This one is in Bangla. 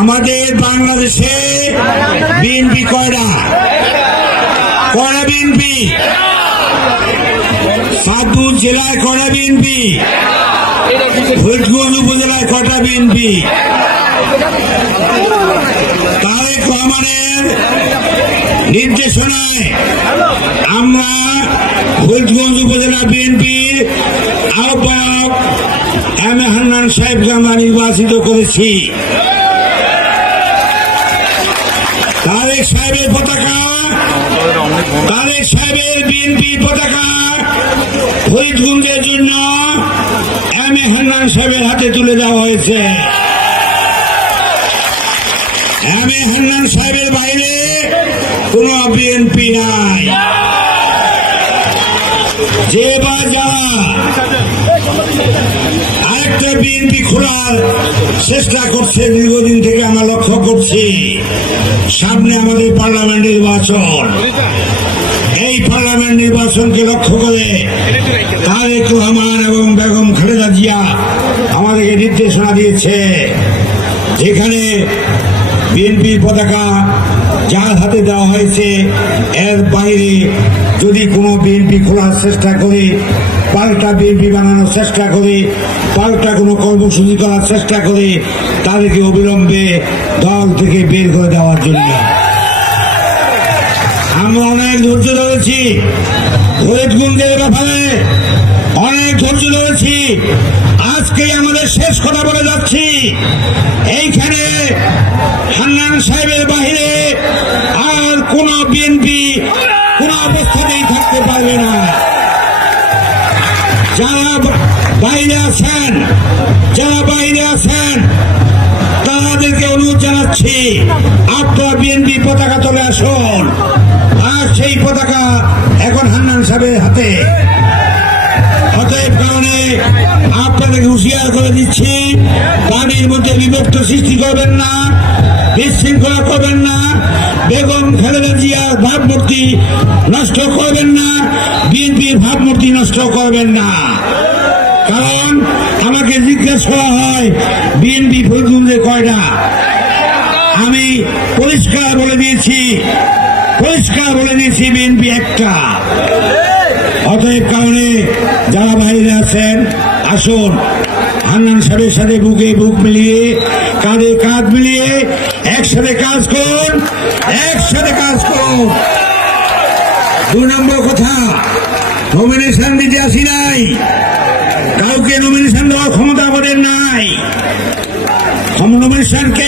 আমাদের বাংলাদেশে বিএনপি কয়টা বিএনপি? সাতপুর জেলায় কয়টা বিএনপি? ফরিদগঞ্জ উপজেলায় কয়টা বিএনপি? তারেক রহমানের নির্দেশনায় আমরা ফরিদগঞ্জ উপজেলা বিএনপির আহ্বায়ক এম এ হান্নান সাহেবকে আমরা নির্বাচিত করেছি। তারেক সাহেবের পতাকা, তারেক সাহেবের বিএনপি পতাকা ফরিদগঞ্জের জন্য এম এ হান্নান সাহেবের হাতে তুলে দেওয়া হয়েছে। এম এ হান্নান সাহেবের বাইরে কোন বিএনপি নাই। যে বা যারা আরেকটা বিএনপি খোলার চেষ্টা করছে দীর্ঘদিন থেকে আমরা লক্ষ্য করছি। সামনে আমাদের পার্লামেন্ট নির্বাচন, এই পার্লামেন্ট নির্বাচনকে লক্ষ্য করে তারেক রহমান এবং বেগম খালেদা জিয়া আমাদেরকে নির্দেশনা দিয়েছে, যেখানে বিএনপির পতাকা যার হাতে দেওয়া হয়েছে এর বাইরে যদি কোনো বিএনপি খোলার চেষ্টা করে, পাল্টা বিএনপি বানানোর চেষ্টা করে, পাল্টা কোনো কর্মসূচি করার চেষ্টা করে, তাদেরকে অবিলম্বে দল থেকে বের করে দেওয়ার জন্য আমরা অনেক ধৈর্য ধরেছি। ফরিদগঞ্জের ব্যাপারে অনেক ধৈর্য ধরেছি। আজকে আমাদের শেষ কথা বলে যাচ্ছি, এইখানে হান্নান সাহেবের বাহিরে আর কোন বিএনপি কোন অবস্থাতেই থাকতে পারবে না। যারা বাইরে আছেন, যারা বাইরে আছেন তাদেরকে অনুরোধ জানাচ্ছি, আপনারা বিএনপি পতাকা তুলে আসুন। আর সেই পতাকা এখন হান্নান সাহেবের হাতে। অতএব কারণে আপনাদেরকে হুঁশিয়ার করে দিচ্ছি, পানির মধ্যে বিভক্ত সৃষ্টি করবেন না, বিশৃঙ্খলা করবেন না, বেগম খালেদা জিয়ার ভাবমূর্তি নষ্ট করবেন না, বিএনপির ভাবমূর্তি নষ্ট করবেন না। কারণ আমাকে জিজ্ঞেস করা হয় বিএনপি ফরিদগঞ্জে কয়টা, আমি পরিষ্কার বলে দিয়েছি বিএনপি একটা। অতএব কারণে যারা বাইরে আছেন আসুন, হান্নান সাহেবের সাথে বুকে বুক মিলিয়ে, কাঁধে কাঁধ মিলিয়ে একসাথে কাজ করুন, একসাথে কাজ করুন। 2 নম্বর কথা, নমিনেশন দিতে আসি নাই, কাউকে নমিনেশন দেওয়ার ক্ষমতা আমাদের নাই। নমিনেশন কে